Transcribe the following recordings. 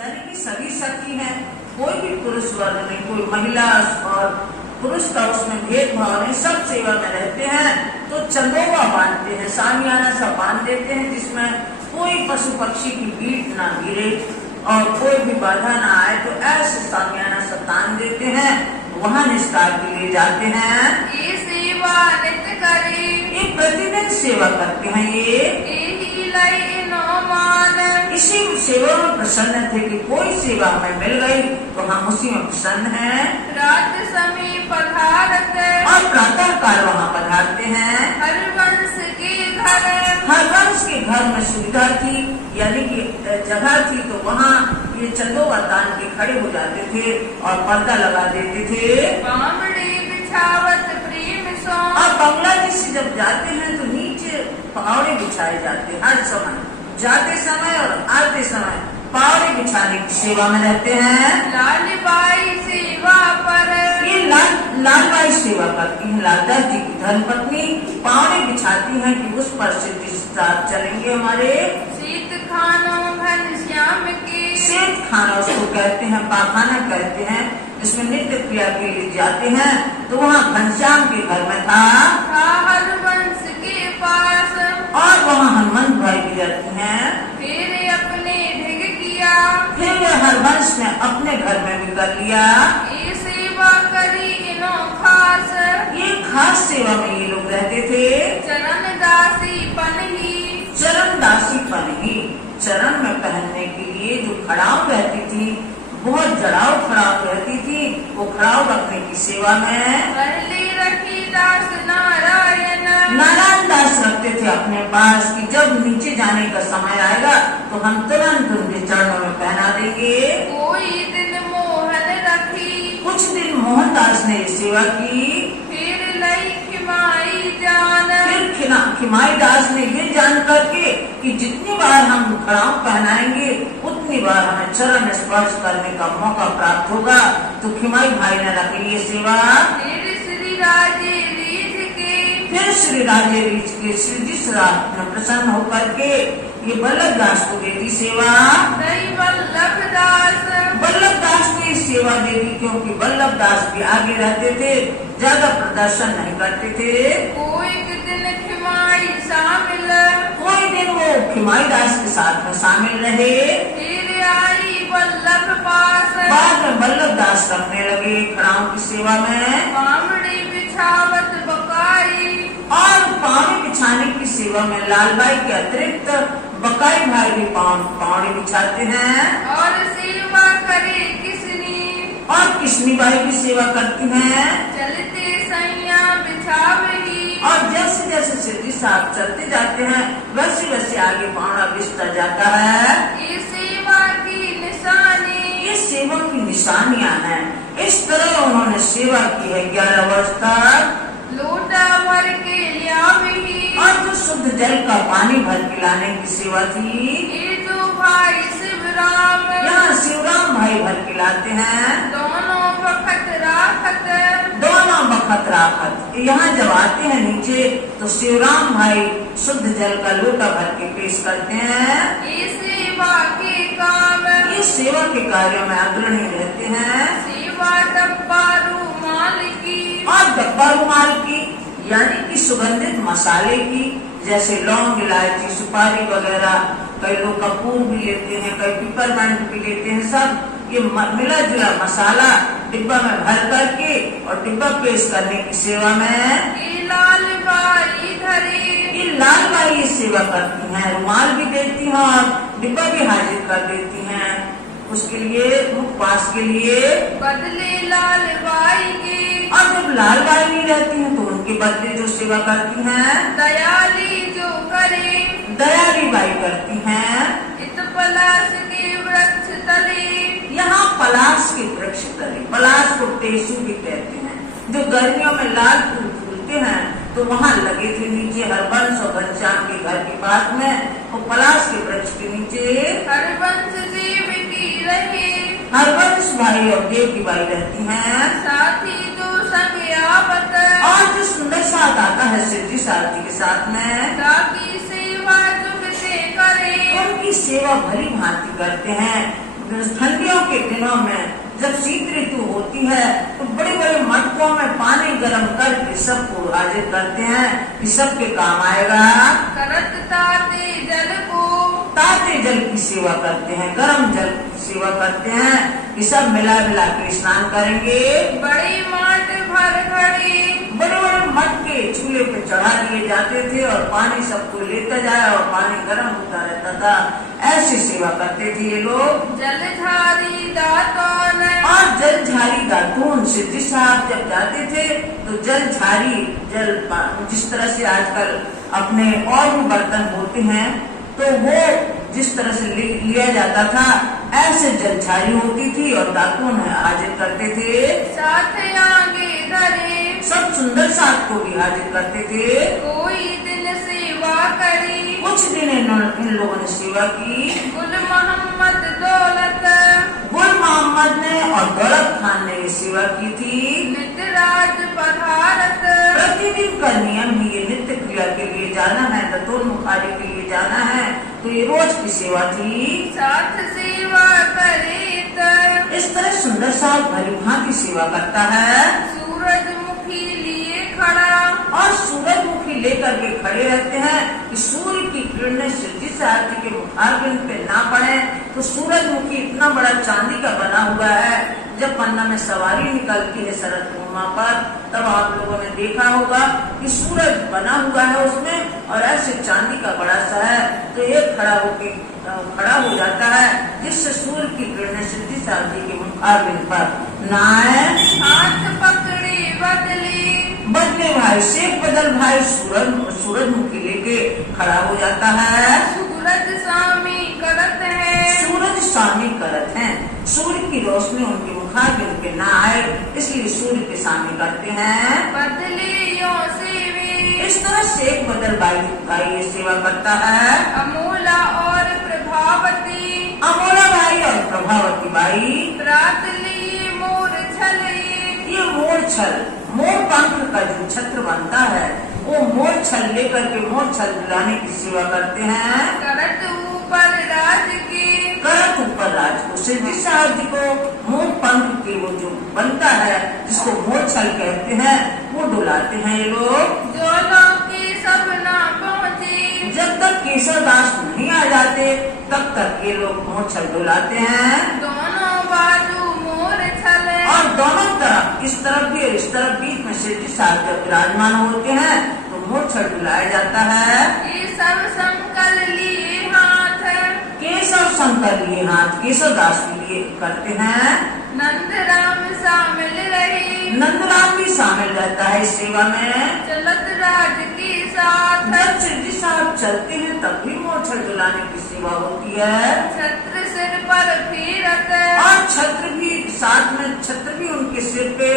यानी कि सभी सखी हैं, कोई भी पुरुष वर्ग नहीं, कोई महिला और पुरुष का उसमें भेदभाव नहीं, सब सेवा में रहते हैं। तो चंदोवा बांधते हैं, सामियाना सा बांध देते हैं जिसमें कोई पशु पक्षी की पीठ ना गिरे और कोई भी बाधा ना आए, तो ऐसे सामियाना सा तान देते हैं, वहाँ निस्तार के लिए जाते हैं। ये सेवा नित्य करे, ये प्रतिदिन सेवा करते हैं। ये इसी सेवा में प्रसन्न थे कि कोई सेवा हमें मिल गई तो हम उसी में प्रसन्न हैं। रात समय पधारत, और प्रातः काल वहाँ पधारते हैं। हरवंश के घर, हरवंश के घर में सुविधा थी, यानी कि जगह थी, तो वहाँ ये चंदोवा तान के खड़े हो जाते थे और पर्दा लगा देते थे। बामड़े बिछावत प्रेम सो, और बंगला जी से जब जाते हैं तो नीचे पहाड़े बिछाए जाते हैं। हर समय जाते समय और आते समय पहाड़े बिछाने की सेवा में रहते हैं। लालबाई सेवा पर, ये लालबाई सेवा करती है, लालदास जी की धर्मपत्नी पहाड़े बिछाती हैं कि उस पर से चलेंगे हमारे। शीत खानो घनश्याम के, शीत खाना उसको कहते हैं, पाखाना कहते हैं, जिसमें नित्य क्रिया के लिए जाते हैं। तो वहाँ घनश्याम के घर में था हरवंश के पास, और वहाँ हनुमंत भाई भी रहती हैं। फिर अपने ढिग किया, फिर वे हरवंश ने अपने घर में भी कर लिया। ये सेवा करी इनो खास, ये खास सेवा में ये लोग रहते थे। चरण दासी पन ही, चरण दासी पन ही, चरण में पहनने के लिए जो खड़ाऊ रहती थी, बहुत जड़ाऊ खड़ाऊ रहती थी, वो खड़ाऊ रखने की सेवा में पहले रखी दास नारायण, नारायण दास रखते थे अपने पास कि जब नीचे जाने का समय आएगा तो हम तुरंत उनके चरणों में पहना देंगे। कोई दिन मोहन रखी, कुछ दिन मोहनदास ने ये सेवा की। फिर लई खिमाई जान, फिर खिमाई दास ने ये जान करके कि जितनी बार हम खड़ाऊ पहनाएंगे उतनी बार हमें चरण स्पर्श करने का मौका प्राप्त होगा, तो खिमाई भाई ने रख ली ये सेवा। फिर श्री राजे रीझ के, फिर श्री राजे रीझ के श्री ने प्रसन्न होकर के ये बल्लभ दास को दे दी सेवा। दई वल्लभ दास, बल्लभ दास को ये सेवा दे दी, क्योंकि बल्लभ दास भी आगे रहते थे, ज्यादा प्रदर्शन नहीं करते थे। कोई दिन खिमाई शामिल, कोई दिन वो खिमाई दास के साथ में शामिल रहे। फिर आई वल्लभ पास, बाद में बल्लभ दास रखने लगे खड़ाऊ की सेवा में। बामड़ी बिछावत बकाई, और पानी बिछाने की सेवा में लालबाई के अतिरिक्त बकाई भाई भी पानी बिछाते हैं। और सेवा करे किसनी, और किशनी बाई भी सेवा करती हैं। चलते सैया बिछावही, और जैसे जैसे सिद्धि साहब चलते जाते हैं वैसे वैसे आगे पावड़ा बिछता जाता है। ये सेवा की निशानी, ये सेवा की निशानियां हैं। इस तरह उन्होंने सेवा की है 11 वर्ष तक। लोटा भर के लिया भी, और जो शुद्ध जल का पानी भर के लाने की सेवा थी, ये जो भाई शिवराम, यहाँ शिवराम भाई भर के लाते हैं। दोनों वक्त राखत, दोनों वक्त राखत, यहाँ जब आते हैं नीचे तो शिवराम भाई शुद्ध जल का लोटा भर के पेश करते हैं। ये सेवा के काम, ये सेवा के कार्यों में अग्रणी रहते हैं। सेवा डब्बा रूमाल की, और डब्बा रुमाल की, यानी कि सुगंधित मसाले की, जैसे लौंग इलायची सुपारी वगैरह, कई लोग कपूर भी लेते हैं, कई पिपरमेंट भी लेते हैं, सब ये मिला जुला मसाला डिब्बा में भर करके और डिब्बा पेश करने की सेवा में ये लालबाई धरी, ये लालबाई ये सेवा करती हैं, रुमाल भी देती हैं और डिब्बा भी हाजिर कर देती हैं। उसके लिए मुखवास के लिए बदले लालबाई की, और जब लालबाई नहीं रहती हैं तो उनके बदले जो सेवा करती हैं दयाली जो करे, दयाली बाई करती हैं। इत पलाश के वृक्ष तले, यहाँ पलाश के वृक्ष तले, पलाश को टेसू भी कहते हैं, जो गर्मियों में लाल फूल फूलते हैं तो वहाँ लगे थे नीचे हरवंश और घनश्याम के घर के पास में, वो पलाश के वृक्ष के नीचे हरवंश देव की रहे, हरवंश भाई और देव की बाई रहती हैं। साथी दो संग आवत, और जो सुंदर साथ आता है सिद्धि साथी के साथ में, ताकि सेवा जुग से करे, उनकी सेवा भली भांति करते हैं। ठंडियों के दिनों में जब शीत ऋतु होती है तो बड़े बड़े मटकों में पानी गर्म करके सबको हाजिर करते हैं कि सबके काम आएगा। करत ताते जल को ताते जल की सेवा करते हैं, गर्म जल की सेवा करते हैं कि सब मिला मिला के स्नान करेंगे। बड़ी माट भर घड़ी बड़े बड़े मटके चूल्हे पे चढ़ा दिए जाते थे और पानी सबको लेता जाए और पानी गर्म होता रहता था। ऐसी सेवा करते थे ये लोग। जलधारी दातों ने और जलझारी दातून सिद्धि साहब जब जाते थे तो जलझारी जल जिस तरह से आजकल अपने और भी बर्तन होते हैं तो वो जिस तरह से लिया जाता था ऐसे जलझारी होती थी और दातून हाजिर करते थे। साथ आगे धरे सब सुंदर साथ को भी हाजिर करते थे। कोई दिन सेवा करी कुछ दिन इन लोगों ने सेवा की। गुल मोहम्मद दौलत गुल मोहम्मद ने और दौलत खान ने ये सेवा की थी। नितराज पधारत प्रतिदिन का नियम ही ये नित्य क्रिया के लिए जाना है, दतोन्मुखारी के लिए जाना है, तो ये रोज की सेवा थी। साथ सेवा करे इस तरह सुंदर साहब भली भांति सेवा करता है। सूरजमुखी लिए खड़ा और सूरजमुखी लेकर के खड़े रहते हैं कि सूर्य की किरणें सिद्धि साहब जी के मुखारबिंद पे ना पड़े। तो सूरजमुखी इतना बड़ा चांदी का बना हुआ है, जब पन्ना में सवारी निकलती है शरद पूर्णिमा पर तब आप लोगों ने देखा होगा कि सूरज बना हुआ है उसमें और ऐसे चांदी का बड़ा सा है तो एक खड़ा हो जाता है जिससे सूर्य की किरणें सिद्धि साहब जी के मुखारबिंद पर ना आए। हाथ पकड़े बदले भाई शेख बदल भाई सूरजमुखी लेके खड़ा हो जाता है। सूरज स्वामी करत है सूरज स्वामी करत हैं, सूर्य की रोशनी उनके मुखारबिंद पे ना आए इसलिए सूर्य के सामने करते हैं। बदलियों से इस तरह शेख बदल भाई ये सेवा करता है। अमोला और प्रभावती अमोला भाई और प्रभावती बाई रात लिए मोर छले ये मोर छल मोर पंख का जो छत्र बनता है वो मोर छल लेकर के मोर छल दिलाने की सेवा करते हैं। करत ऊपर राज की करत ऊपर राज को सिद्धि साहब जी को मोर पंख के वो जो बनता है जिसको मोर छल कहते हैं वो डुलाते हैं ये लोग। जो लोग के सब ना पहुँचे जब तक केशव दास नहीं आ जाते तब तक ये लोग मोर छल डुलाते हैं। दोनों बाजू मोर छले और दोनों तरफ इस तरफ भी और इस तरफ बीच में सिद्धि साहब जब विराजमान होते हैं तो मोर छल डुलाया जाता है। ये सब संकल लिए हाथ केशव शंकर लिए हाथ केशव दास लिए करते हैं। नंदराम शामिल रहे नंदराम भी शामिल रहता है इस सेवा में। चलत राज के साथ जब सिद्धि साहब चलते हैं तब भी मोर छल डुलाने की सेवा होती है। छत्र सिर पर फेरत और छत्र भी साथ में छत्र भी उनके सिर पे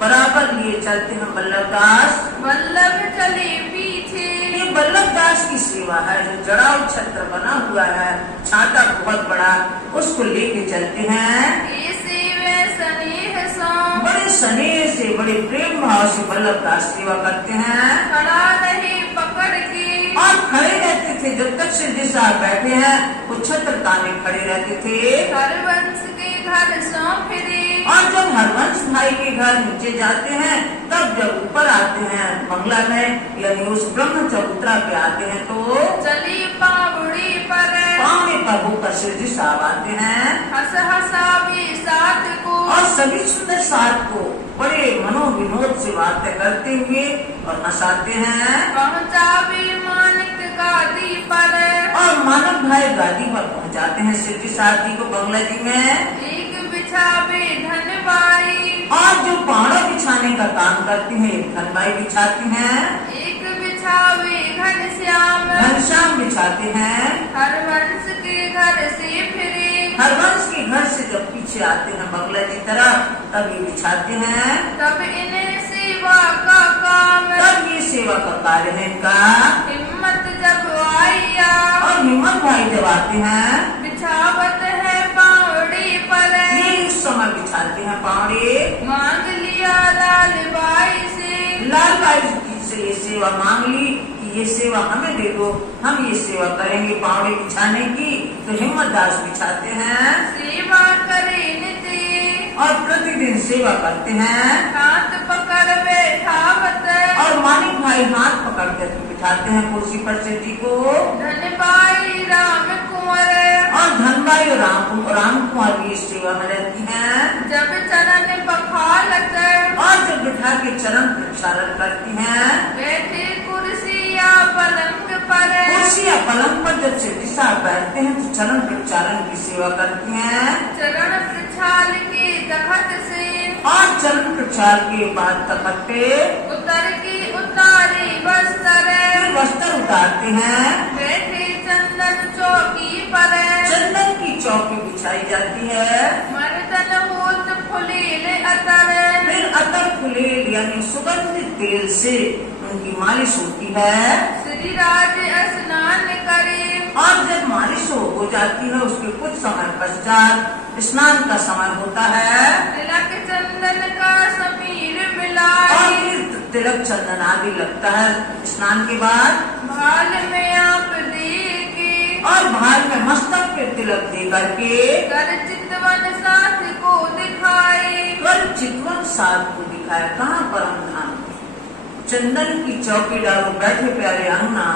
बराबर लिए चलते हैं वल्लभ दास। वल्लभ चले पीछे ये वल्लभ दास की सेवा है जो जड़ाऊ छत्र बना हुआ है छाता बहुत बड़ा उसको लेके चलते हैं। ऐसे वे स्नेह सो बड़े स्नेह से बड़े प्रेम भाव से वल्लभ दास सेवा करते हैं। खड़ा रहे पकड़ के और खड़े रहते थे जब तक सिद्धि साहब बैठे हैं वो छत्र ताने खड़े रहते थे। हरवंश के घर सो फिरे और जब हरवंश भाई के घर नीचे जाते हैं तब जब ऊपर आते हैं बंगला में यानी उस ब्रह्म चबूतरा पे आते हैं तो चली पावड़ी पर पावने पर होकर सिद्धि साहब आते हैं। हंस हंसावे साथ को और सभी सुंदर साथ को बड़े मनोविनोद से बातें करते हुए और हंसाते हैं। पहुँचावे मानिक गादी पर और मानव भाई गादी पर पहुंचाते हैं सिद्धि साहब जी को बंगला जी में। एक बिछावे धनबाई और जो पावड़ा बिछाने का काम करती हैं एक धनबाई बिछाती हैं। एक बिछावे घनश्याम बिछाते हैं। हरवंश के घर से फिरे हरवंश के घर से जब पीछे आते हैं बंगला की तरफ तब ये बिछाते हैं। तब इन्हें सेवा का काम तब ये सेवा का कार्य है इनका। हिम्मत जब आया और हिम्मत भाई जब आते हैं बिछावत है पावड़ी पर ये उस समय बिछाते हैं पावड़े। मांग लिया लाल बाई से लाल बाई जी से ये सेवा मांग ली कि ये सेवा हमें दे दो हम ये सेवा करेंगे पावड़े बिछाने की। तो हिम्मत दास बिछाते हैं। सेवा सेवा करते हैं। हाथ पकड़ बैठावत और मानिक भाई हाथ पकड़ कर बिठाते हैं कुर्सी पर शिव जी को। धन पाई राम कुंवर और धनबाई और राम कुमार भी इस सेवा में रहती हैं। जब चरण पखालत और जब बिठा के चरण प्रक्षालन करती हैं। बैठे कुर्सी या पलंग पर कुर्सी या पलंग पर जब शिव जी साहब बैठते हैं तो चरण प्रक्षालन की सेवा करती हैं। चरण प्रक्षाल के तखत से और चरण प्रक्षाल के बाद तखत पे उतर की उतारी वस्त्र फिर वस्त्र उतारते हैं। बैठे चंदन चौकी पर चंदन की चौकी बिछाई जाती है। मर्दन होत फुलील अतर फिर अतर फुलेल यानी सुगंधित तेल से उनकी मालिश होती है। श्री राज स्नान करे और जब मालिश हो जाती है उसके कुछ समय पश्चात स्नान का समय होता है। तिलक चंदन का समीर और मिलाई फिर तिलक चंदन आदि लगता है स्नान के बाद। भाल में आप देके और भाई में मस्तक पे तिलक दे करके कर चितवन साथ को दिखाए कल चितवन साथ को दिखाया। कहाँ पर हम धाम चंदन की चौकी डालो बैठे प्यारे अंगना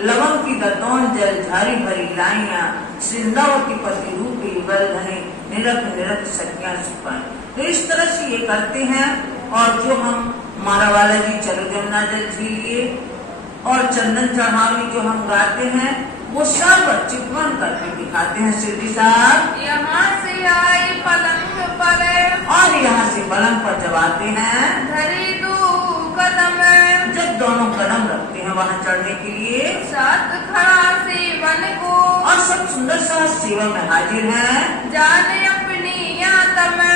लवंग की दतौन जल झारी भरी लाइया सिंदावती पति रूपी बलधने निरख निरख सखियां छुपाए। तो इस तरह से ये करते हैं। और जो हम मारावाला जी चलो जमुना जल झीलिए और चंदन चढ़ावी जो हम गाते हैं वो सब चितवन करके दिखाते हैं शिव जी साहब। यहाँ से आई पलंग पर और यहाँ से पलंग पर जब आते हैं धरी दो कदम जब दोनों कदम रखते हैं वहाँ चढ़ने के लिए साथ खड़ा सेवन को और सब सुंदर सा सेवा में हाजिर हैं। जाने अपनी आत्म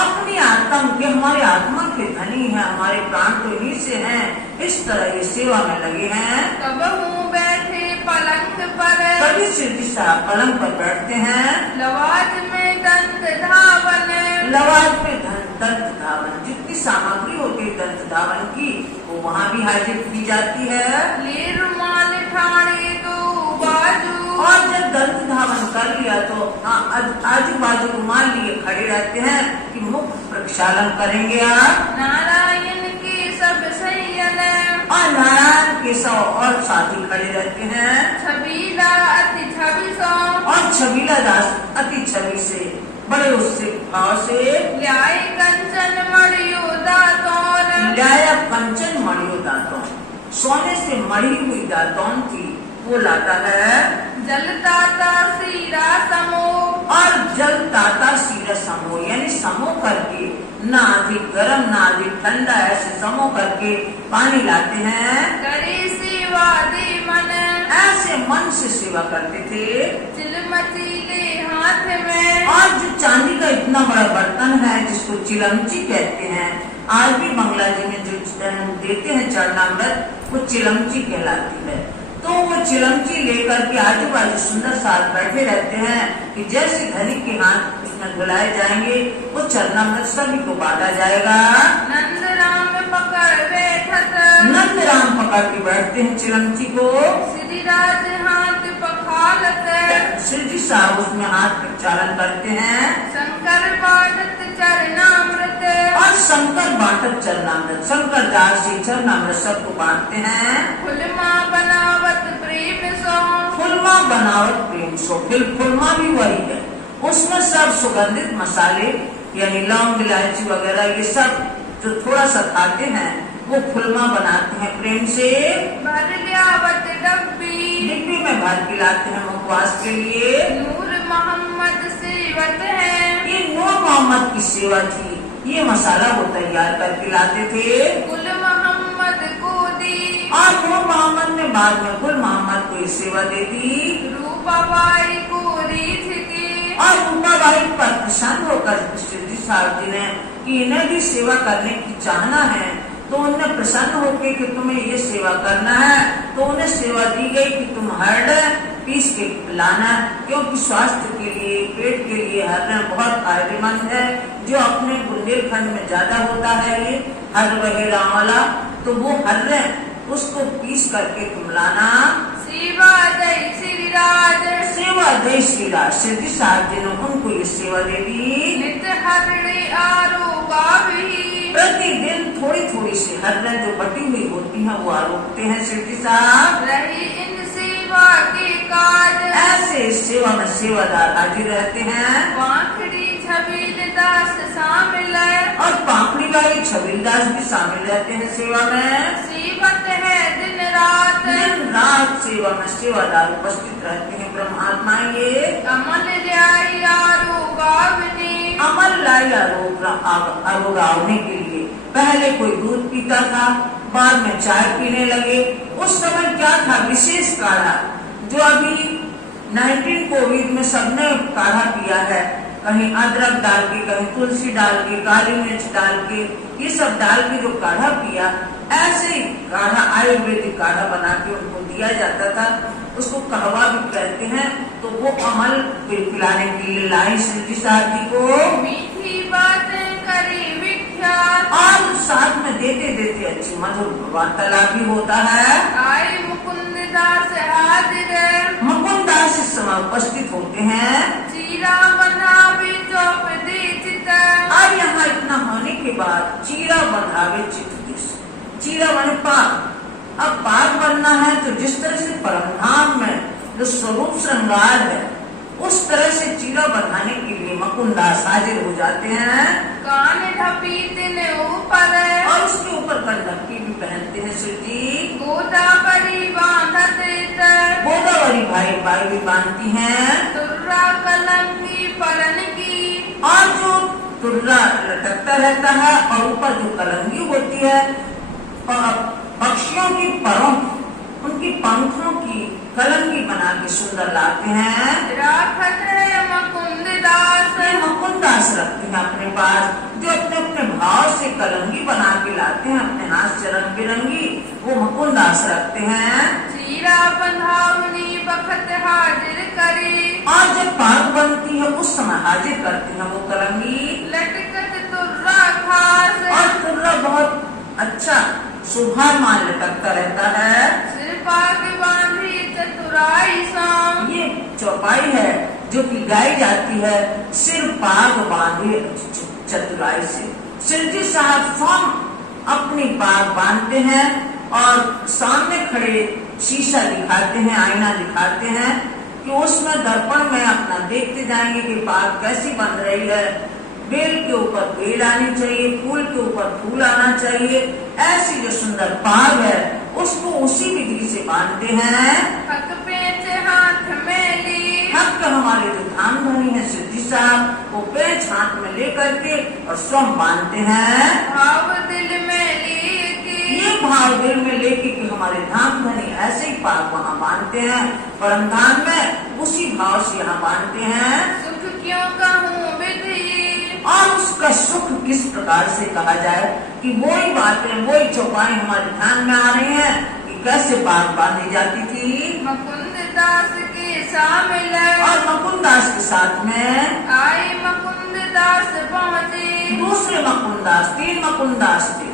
अपनी आत्मा के हमारे आत्मा के धनी है हमारे प्राण तो इन्हीं से हैं। इस तरह ये सेवा में लगे हैं। तब हूँ बैठे पलंग पर कभी शिव जी साहब पलंग पर बैठते हैं। लवाज में दंत धावन लवाज में दंत धावन जितनी सामग्री होती है दंत धावन की वो वहाँ भी हाजिर की जाती है। ले रुमाल ठाणे दो बाजू और जब दंत धावन कर लिया तो आजू बाजू रुमाल लिए खड़े रहते हैं कि मुख प्रक्षालन करेंगे आप। नारायण के सब सैयन और नारायण केशव और साथी खड़े रहते हैं। छबीला अति छवि सो और छबीला दास अति छवि से बड़े उससे भाव से ल्याय कंचन मड़ियो दातौन ल्याया कंचन मणियो दातों सोने से मढ़ी हुई दातों थी वो लाता है। जलदाता सीरा समो और जल ताता सीरा समो यानी समो करके ना अधिक गर्म ना अधिक ठंडा ऐसे समो करके पानी लाते हैं। करे सेवा दे मन ऐसे मन से सेवा करते थे। चिलमचीले हाथ में और जो चांदी का इतना बड़ा बर्तन है जिसको चिलमची कहते हैं आज भी बंगला जी में जो देते हैं चरणामृत वो चिलमची कहलाती है। तो वो चिलमची लेकर के आजू बाजू सुंदर साथ बैठे रहते हैं कि जैसे धनिक के हाथ उसमें धुलाए जाएंगे वो चरणामृत सभी को बांटा जाएगा। नंद राम पकड़ बैठत नंद राम पकड़ के बैठते हैं चिलमची को। श्री राज हाथ पखालत शिव जी साहब उसमें हाथ प्रक्षालन करते हैं। शंकर बाटत चरणामृत और शंकर बाटक चरणामृत शंकर दास जी चरणामृत सबको बांटते हैं। फुलमा बनावत प्रेम सो फुलमा बनावट प्रेम सो फिर फुलमा भी वही है उसमें सब सुगंधित मसाले यानी लौंग इलायची वगैरह ये सब जो थोड़ा सा खाते हैं वो फुलमा बनाते हैं प्रेम से। भर लियावत डब्बी डिब्बी में भर के लाते हैं मुखवास के लिए। नूर मोहम्मद सेवत है ये नूर मोहम्मद की सेवा थी। ये मसाला वो तैयार करके लाते थे। गुल मोहम्मद को दी और नूर मोहम्मद ने बाद में गुल मोहम्मद को ये सेवा दे दी। रूपाबाई को रीझ दी और रूपाबाई पर प्रसन्न होकर शिव जी साहब जी ने कि इन्हें भी सेवा करने की चाहना है तो उन्हें प्रसन्न होकर कि तुम्हें ये सेवा करना है तो उन्हें सेवा दी गई कि तुम हरड़ पीस के लाना क्योंकि स्वास्थ्य के लिए पेट के लिए हरड़ बहुत फायदेमंद है। जो अपने बुंदेलखंड में ज्यादा होता है ये हर वगैरह वाला तो वो हर्र उसको पीस करके तुम लाना। सेवा जय श्री श्रीराज सेवा दे श्रीराज। शिरडी साहब जी ने उनको ये सेवा दे दी। नित्य हरणे आरोगा भी प्रतिदिन थोड़ी थोड़ी सी हरन जो बटी हुई होती है वो आरोपते हैं शिरडी साहब। रही इन सेवा के काज ऐसे इस सेवा में सेवादार हाजिर रहते हैं। वाखड़ी छबील दास शामिल और पापड़ी वाली छबील दास भी शामिल रहते हैं सेवा में। सेवत है दिन रात दिन रात सेवा में सेवादार उपस्थित रहते हैं। ब्रह्मात्मा ये अमल ल्याई आरोगावनी अमल लाई आरोगावने के लिए पहले कोई दूध पीता था, बाद में चाय पीने लगे। उस समय क्या था, विशेष काढ़ा जो अभी 19 कोविड में सबने काढ़ा पिया है, कहीं अदरक डाल के, कहीं तुलसी डाल के, काली मिर्च डाल के, ये सब डाल के जो काढ़ा पिया, ऐसे ही काढ़ा आयुर्वेदिक काढ़ा बना के उनको दिया जाता था। उसको कहवा भी कहते हैं। तो वो अमल पिलाने के लिए लाई शिरडी साहब जी को। मीठी बातें करी विख्यात और साथ में देते देते अच्छी मधुर वार्तालाप भी होता है। आए मुकुंद दास हाजिर मुकुंद दास इस समय उपस्थित होते हैं। चीरा बंधा भी चौप दे चित और यहाँ इतना होने के बाद चीरा बंधावे चित। चीरा बने पाक। अब पाक बनना है तो जिस तरह से परमधाम में जो स्वरूप श्रृंगार है उस तरह से चीरा बंधाने के लिए मुकुंद दास हाजिर हो जाते हैं। कान ढपी दिन ऊपर और उसके ऊपर कंडक्की भी पहनते हैं शिव जी। गोदावरी बांधत गोदावरी बाई भी बांधती हैं। तुर्रा कलंकी परन की और जो तुर्रा लटकता रहता है और ऊपर जो कलंगी होती है, पक्षियों की परों उनकी पंखों की कलंगी बना के सुंदर लाते हैं। राखत है मुकुंद दास मुकुंद दास रखते हैं अपने पास, जो अपने अपने भाव से कलंगी बना के लाते हैं अपने हाथ से रंग बिरंगी, वो मुकुंद दास रखते हैं। चीरा बंधावनी बखत हाजिर करी और जब पाक बनती है उस समय हाजिर करते हैं वो कलंगी। लटकत तुर्रा खास और तुर्रा बहुत अच्छा शोभामान लटकता रहता है। सिर पाग बांधी चतुराई शाम ये चौपाई है जो कि गाई जाती है सिर पाग बांधे चतुराई से। शिरडी साहब स्वयं अपनी पाग बांधते हैं और सामने खड़े शीशा दिखाते हैं, आईना दिखाते हैं कि उसमें दर्पण में अपना देखते जाएंगे कि पाग कैसी बन रही है। बेल के ऊपर बेल आनी चाहिए, फूल के ऊपर फूल आना चाहिए। ऐसी जो सुंदर पाग है उसको उसी विधि से बांधते हैं। हक पेच हाथ में ली हक हमारे जो धाम धनी है शिरडी साहब, वो पेच हाथ में लेकर के और स्वयं बांधते हैं। भाव दिल में ली ये भाव दिल में लेके कि हमारे धाम धनी ऐसे ही पाग वहाँ बांधते हैं। परमधाम में उसी भाव से यहाँ बांधते हैं। सुख क्यों कहूँ विधि और उसका सुख किस प्रकार से कहा जाए कि वही बातें वही चौपाई हमारे ध्यान में आ रही हैं कि कैसे पाग बांधी जाती थी। मुकुंद दास के शामिल और मुकुंद दास के साथ में आए मुकुंद दास पहुँचे दूसरे मुकुंद दास, 3 मुकुंद दास थे।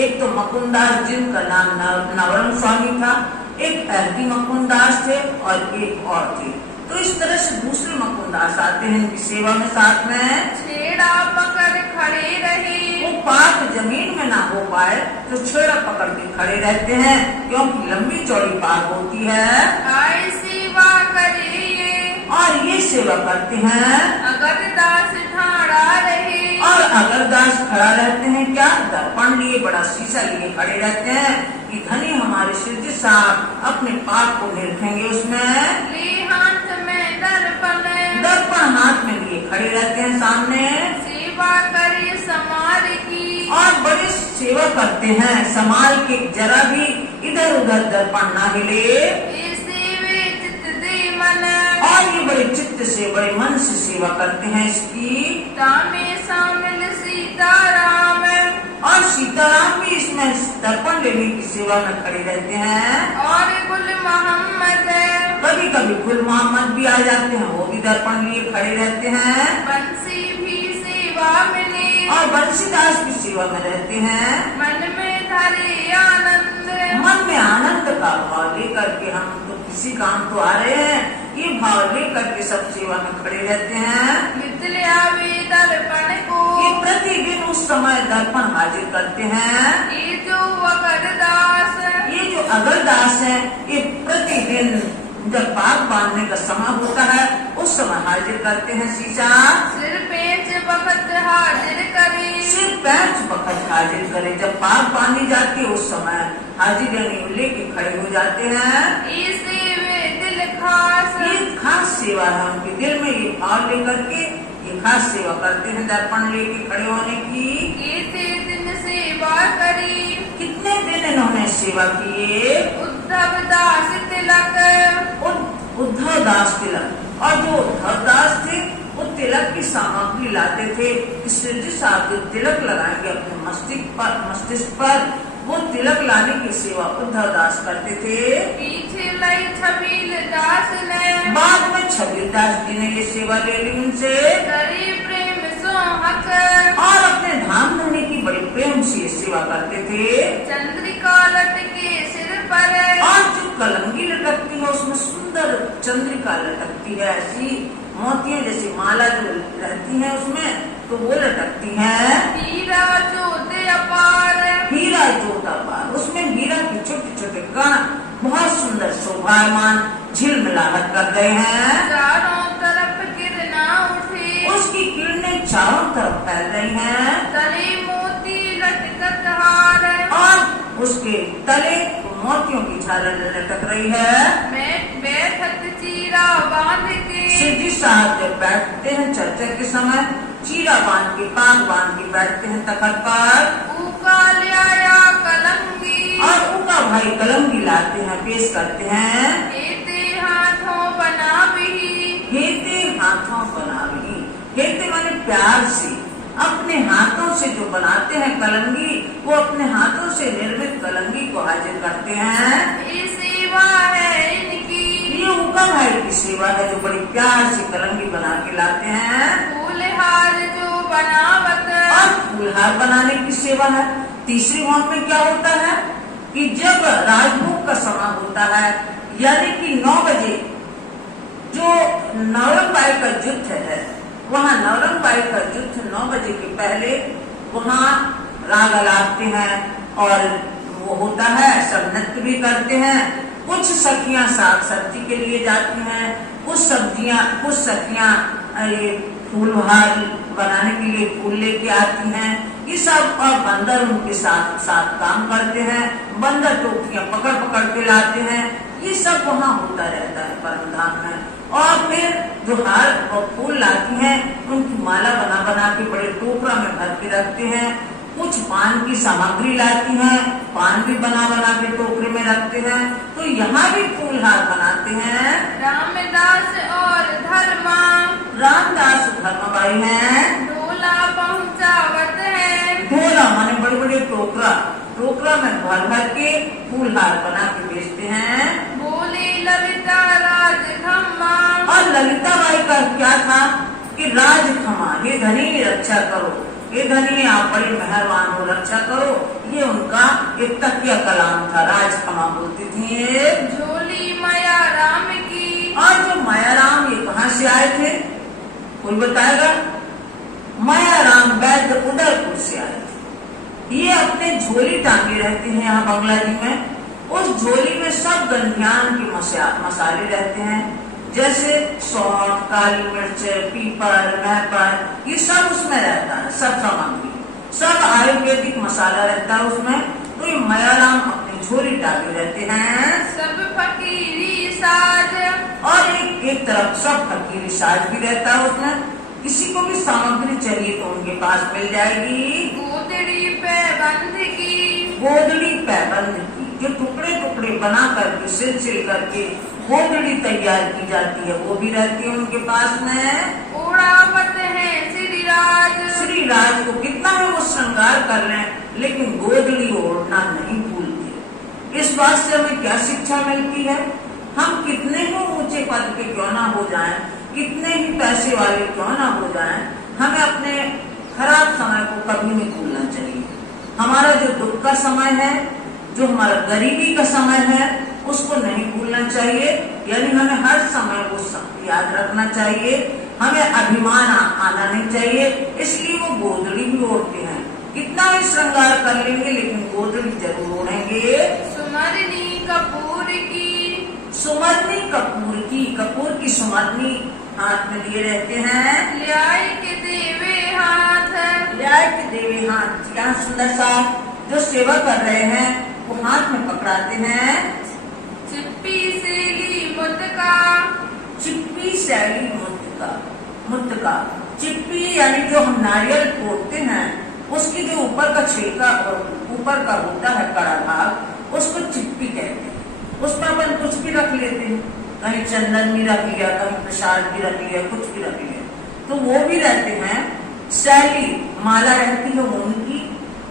एक तो मुकुंद दास जिनका नाम नवरंग स्वामी था, एक ऐती मुकुंद दास थे और एक और थे। तो इस तरह से दूसरे मुकुंद दास आते हैं इनकी सेवा में साथ में। छेड़ा पकड़ खड़े रहे वो पाक जमीन में ना हो पाए तो छेड़ा पकड़ के खड़े रहते हैं क्योंकि लंबी चौड़ी पाक होती है। आए सेवा करिए और ये सेवा करते हैं। अगर दास ठाड़ा रहे और अगर दास खड़ा रहते हैं, क्या दर्पण लिए बड़ा शीशा लिए खड़े रहते हैं कि धनी हमारे शिरडी साहब अपने पाक को निरखेंगे उसमें। ले हाथ में दर्पण हाथ में लिए खड़े रहते हैं सामने। सेवा करे समार की और बड़ी सेवा करते हैं, संभाल के जरा भी इधर उधर दर्पण ना हिले। ऐसे वे चित दे मन और ये बड़े चित्त से बड़े मन से सेवा करते हैं इसकी। तामे शामिल सीताराम और सीताराम भी इसमें दर्पण लेने की सेवा में खड़े रहते हैं। और गुल मोहम्मद कभी कभी गुल मोहम्मद भी आ जाते हैं, वो भी दर्पण लिए खड़े रहते हैं। बंसी भी सेवा मिली और बंसीदास भी सेवा में रहते हैं। मन में धरे आनंद मन में आनंद का भाव लेकर के हम तो किसी काम तो आ रहे हैं ये भाव लेकर के सब सेवा में खड़े रहते हैं। मिथिला वे दर्पण को ये प्रतिदिन उस समय दर्पण हाजिर करते हैं। ये जो अगरदास ये जो अगरदास है ये प्रतिदिन जब पाग बांधने का समय होता है उस समय हाजिर करते हैं शीशा। सिर पेंच बखत हाजिर करे सिर पैंच बखत हाजिर करे। जब पाग बांधी जाती है उस समय हाजिर यानी लेके खड़े हो जाते हैं। इसे वे दिल खास ये खास सेवा है उनके दिल में, ये भाव लेकर के ये खास सेवा करते हैं दर्पण लेके खड़े होने की। इसे दिन सेवा करी कितने दिन इन्होंने सेवा किए। उद्धव दास तिलक उद्धव दास तिलक, और जो उद्धव दास थे वो तिलक की सामग्री लाते थे। श्री साहब जो तिलक लगाएंगे अपने मस्तिष्क पर वो तिलक लाने की सेवा उद्धव दास करते थे। पीछे लाई छबील दास ने बाद में छबील दास जी ने ये सेवा ले ली उनसे करे प्रेम सोहक और अपने धाम धोने की बड़ी प्रेम से सेवा करते थे। चंद्रिका लटके सिर पर और जो कलंगी लटकती है उसमें सुंदर चंद्रिका लटकती है, ऐसी मोतियां जैसी माला जो रहती है उसमें तो वो लटकती है। हीरा जोते अपार हीरा जोता पार, उसमें हीरा के छोटे छोटे कण बहुत सुंदर शोभायमान झिलमिलाहट कर रहे हैं। चारों तरफ गिरना उठे उसकी किरणें चारों तरफ फैल रही हैं तले मोती लटकत हार और उसके तले मोतियों की झालर लटक रही है। मैं बैठक चीरा बांध के सिद्धि साहब जब बैठते हैं चर्चा के समय चीरा बांध के पाग बांध के बैठते हैं तखत पर। ऊका ले आया कलंगी और उनका भाई कलंगी लाते हैं, पेश करते हैं। हेते हाथों बना भी हेते हाथों बना भी, हेते माने प्यार से अपने हाथों से जो बनाते हैं कलंगी वो अपने हाथों से निर्मित कलंगी को हाजिर करते हैं। ये सेवा है इनकी ये उनका भाई की सेवा है जो बड़ी प्यार से कलंगी बना के लाते हैं। फूलहार जो बनावत और फूलहार बनाने की सेवा है। तीसरी मौत में क्या होता है कि जब राजभोग का समय होता है यानी कि 9 बजे जो नवरंगबाई का युद्ध है वहाँ नवरंगबाई का युद्ध 9 बजे के पहले वहाँ राग अलापते हैं और वो होता है, सब नृत्य भी करते हैं। कुछ सखियां साग सब्जी के लिए जाती हैं, कुछ सखियां फूलहार बनाने के लिए फूल लेके आती हैं। ये सब और बंदर उनके साथ साथ काम करते हैं। बंदर टोकरियां पकड़ पकड़ के लाते हैं। ये सब वहाँ होता रहता है परमधाम में। और फिर जो हार और फूल लाती हैं उनकी माला बना बना के बड़े टोकरा में भर के रखते हैं। कुछ पान की सामग्री लाती हैं, पान भी बना बना के टोकरे में रखते हैं। तो यहाँ भी फूलहार बनाते हैं। रामदास और धर्मा रामदास धर्मबाई हैं। ढोला पहुँचावत है ढोला माने बड़े बड़े टोकरा में भर भर के फूलहार बना के बेचते हैं। बोले ललिता राजखम्मा और ललिता बाई का क्या था कि राजखमा, ये धनी रक्षा करो, ये धनी आप बड़े मेहरबान हो, रक्षा करो। ये उनका एक तकिया कलाम था, राजखमा बोलती थी ये। झोली माया राम की और जो मायाराम ये कहाँ से आए थे कोई बताएगा? मायाराम वैद्य उदयपुर से आए थे। ये अपने झोली टांगे रहते हैं यहाँ बंगला जी में। उस झोली में सब गंधियान के मसाले रहते हैं, जैसे सौंठ, काली मिर्च, पीपर, महपर, ये सब उसमें रहता है। सब सामग्री, सब आयुर्वेदिक मसाला रहता है उसमें। तो ये मायाराम अपनी झोली टांगे रहते हैं। सब फकीरी साज और एक तरफ सब फकीरी साज भी रहता है उसमें। किसी को भी सामग्री चाहिए तो उनके पास मिल जाएगी। गोदड़ी पे बंध की गोदड़ी पैबंद की, जो टुकड़े टुकड़े बना करके सिल करके गोदड़ी तैयार की जाती है वो भी रहती है उनके पास में। उड़ावत है श्री राज को कितना है वो श्रृंगार कर रहे हैं लेकिन गोदड़ी ओढ़ना नहीं भूलते। इस बात से हमें क्या शिक्षा मिलती है? हम कितने ही ऊंचे पद पे क्यों ना हो जाएं, कितने ही पैसे वाले क्यों ना हो जाएं, हमें अपने खराब समय को कभी नहीं भूलना चाहिए। हमारा जो दुख का समय है, जो हमारा गरीबी का समय है, उसको नहीं भूलना चाहिए, यानी हमें हर समय वो याद रखना चाहिए। हमें अभिमान आना नहीं चाहिए, इसलिए वो गोदड़ी भी ओढ़ते हैं। कितना भी श्रृंगार कर लेंगे लेकिन गोदड़ी जरूर ओढ़ेंगे। सुमरनी कपूर की, सुमरनी कपूर की, कपूर की सुमरनी हाथ में लिए रहते हैं। ल्याय के देवे हाथ, ल्याय के देवे हाथ, यहाँ सुंदर सा जो सेवा कर रहे हैं वो हाथ में पकड़ाते हैं। चिप्पी सेली मुतका, चिप्पी शैली मुत्तका, मुत्तका चिप्पी यानी जो हम नारियल तोड़ते हैं उसकी जो ऊपर का छिलका और ऊपर का होता है कड़ा भाग, उसको चिप्पी कहते हैं। उस पर अपन कुछ भी रख लेते हैं, कहीं चंदन भी रख लिया, कहीं प्रसाद भी रख लिया, कुछ भी रख लिया, तो वो भी रहते हैं। शैली माला रहती है उनकी,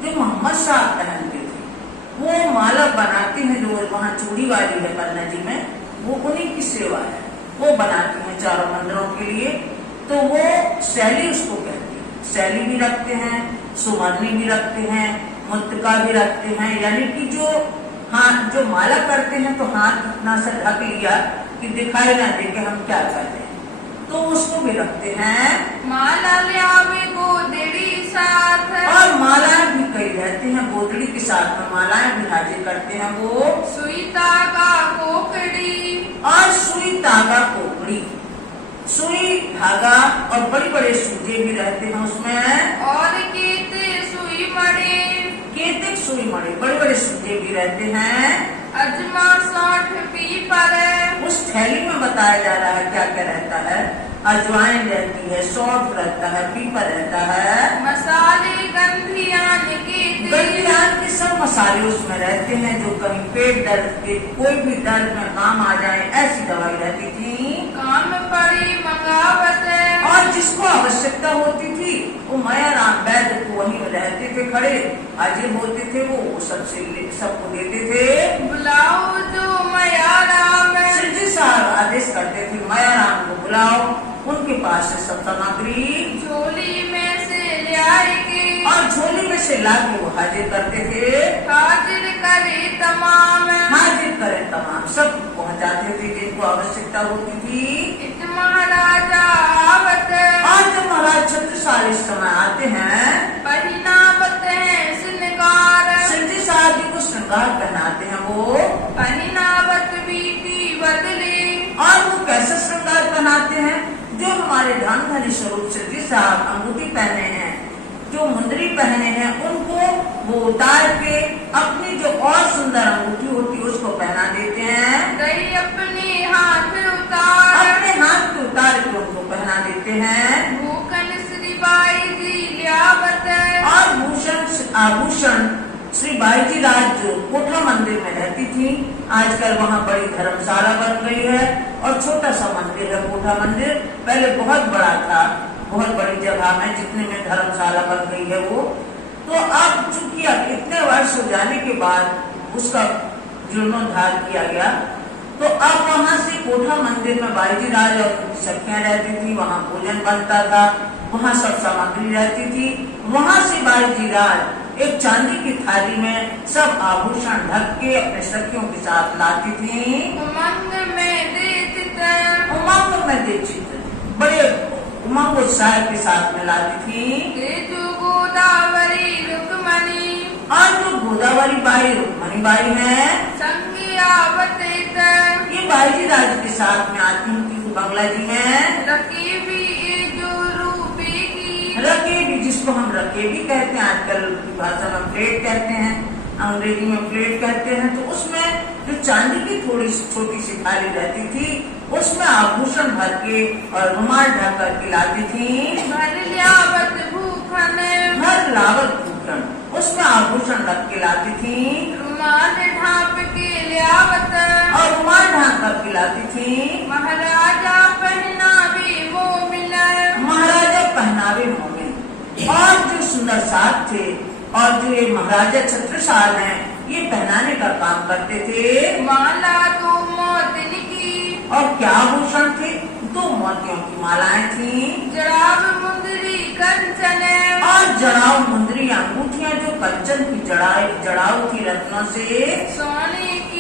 जो मोहम्मद साहब पहनते थे, वो माला बनाते हैं। जो वहाँ चूड़ी वाली है पन्ना जी में, वो उन्हीं की सेवा है, वो बनाती हैं चारों मंदिरों के लिए, तो वो शैली उसको कहते हैं। शैली भी रखते हैं, सुमरनी भी रखते हैं, मुत्तका भी रखते हैं, यानी कि जो हाथ जो माला करते हैं तो हाथ इतना सा ढक लिया कि दिखाई ना दे कि हम क्या कर रहे हैं, तो उसको भी रखते हैं। माला ल्यावे गोदड़ी साथ, और मालाएं भी कई रहते हैं, गोदड़ी के साथ में मालाएं भी हाजिर करते हैं वो। सुई धागा कोकड़ी, और सुई धागा कोकड़ी, सुई धागा और बड़े बड़े सूजे भी रहते हैं उसमें। और केते सुई मड़े, केतक सुई मड़े, बड़े बड़े सूजे भी रहते हैं। अजमा सौठ पीपर, उस थैली में बताया जा रहा है क्या क्या रहता है। अजवाइन रहती है, सौंफ रहता है, पीपर रहता है, मसाले गंधियान के गंधियान के सब मसाले उसमें रहते हैं, जो कहीं पेट दर्द के कोई भी दर्द में काम आ जाए ऐसी दवाई रहती थी। काम पड़ी मंगावत, और जिसको आवश्यकता होती थी वो माया राम वैद्य को वहीं रहते थे, खड़े हाजिर होते थे, वो सबको देते थे। बुलाओ जो माया राम, सिद्धि साहब आदेश करते थे माया राम को बुलाओ, उनके पास से सब सामग्री झोली में से ल्याएगी, और झोली में से लाके वो हाजिर करते थे। हाजिर करे तमाम, हाजिर करे तमाम, सब पहुंचाते थे जिनको आवश्यकता होती थी। इत महाराजा आवत, और जब महाराज छत्रसाल इस समय आते हैं, परिणावत है श्रृंगार, सिद्धि साहब जी को श्रृंगार पहनाते हैं वो। परिणावत बीती बदले, और वो कैसा श्रृंगार पहनाते हैं, जो हमारे धन धनी स्वरूप सिद्धि साहब अंगूठी पहने हैं, जो मुंदरी पहने हैं, उनको वो उतार के अपनी जो और सुंदर अंगूठी होती है उसको पहना देते हैं। गई अपने हाथ उतार, अपने हाथ पे उतार के उनको पहना देते हैं। भूखन श्री बाई जी लियावत, और भूषण आभूषण श्री बाई जी राज जो कोठा मंदिर में रहती थी, आजकल वहाँ बड़ी धर्मशाला बन गई है और छोटा सा मंदिर है कोठा मंदिर, पहले बहुत बड़ा था, बहुत बड़ी जगह में, जितने में धर्मशाला बन गई है वो। तो अब चूंकि अब इतने वर्ष हो जाने के बाद उसका जीर्णोद्धार किया गया, तो अब वहाँ से कोठा मंदिर में बाई जी राज और उनकी सखियां रहती थी, वहाँ भोजन बनता था, वहाँ सब सामग्री रहती थी। वहाँ से बाई जी राज एक चांदी की थाली में सब आभूषण ढक के अपने सखियों के साथ लाती थी। उमंग में दे चित्र, उमंग में दे चित्र, बड़े उमंग उत्साह के साथ में लाती थी। तेजु गोदावरी रुक्मणी, और जो गोदावरी बाई रुक्मणी बाई है, संज्ञावत ये बाई जी राज के साथ में आती थी बंगला जी में। रकीबी जो रूपी की, रकेबी, जिसको हम रकेबी कहते हैं, आजकल की भाषा में प्लेट कहते हैं, अंग्रेजी में प्लेट कहते हैं, तो उसमें जो चांदी की थोड़ी छोटी सी थाली रहती थी, उसमें आभूषण भर के और रुमाल ढक करके लाती थी। भर लियावत भूखन, भर लावत भूषण, उसमें आभूषण रख के लाती थी। रुमाल ढाप के लियावत, और रुमाल ढाक करके लाती थी। महाराजा पहनावे मोमिन, महाराजा पहनावे मोमिन, और जो सुंदर साथ थे और जो ये महाराजा छत्रसाल हैं, ये पहनाने का काम करते थे। माला तो मोतिन की, और क्या आभूषण थे, 2 मोतियों की मालाएं थी। जराब मुंदरी कंचन, और जड़ाऊ मुंदरी अंगूठियां जो कंचन की जड़ाऊ थी रत्नों से। सोने की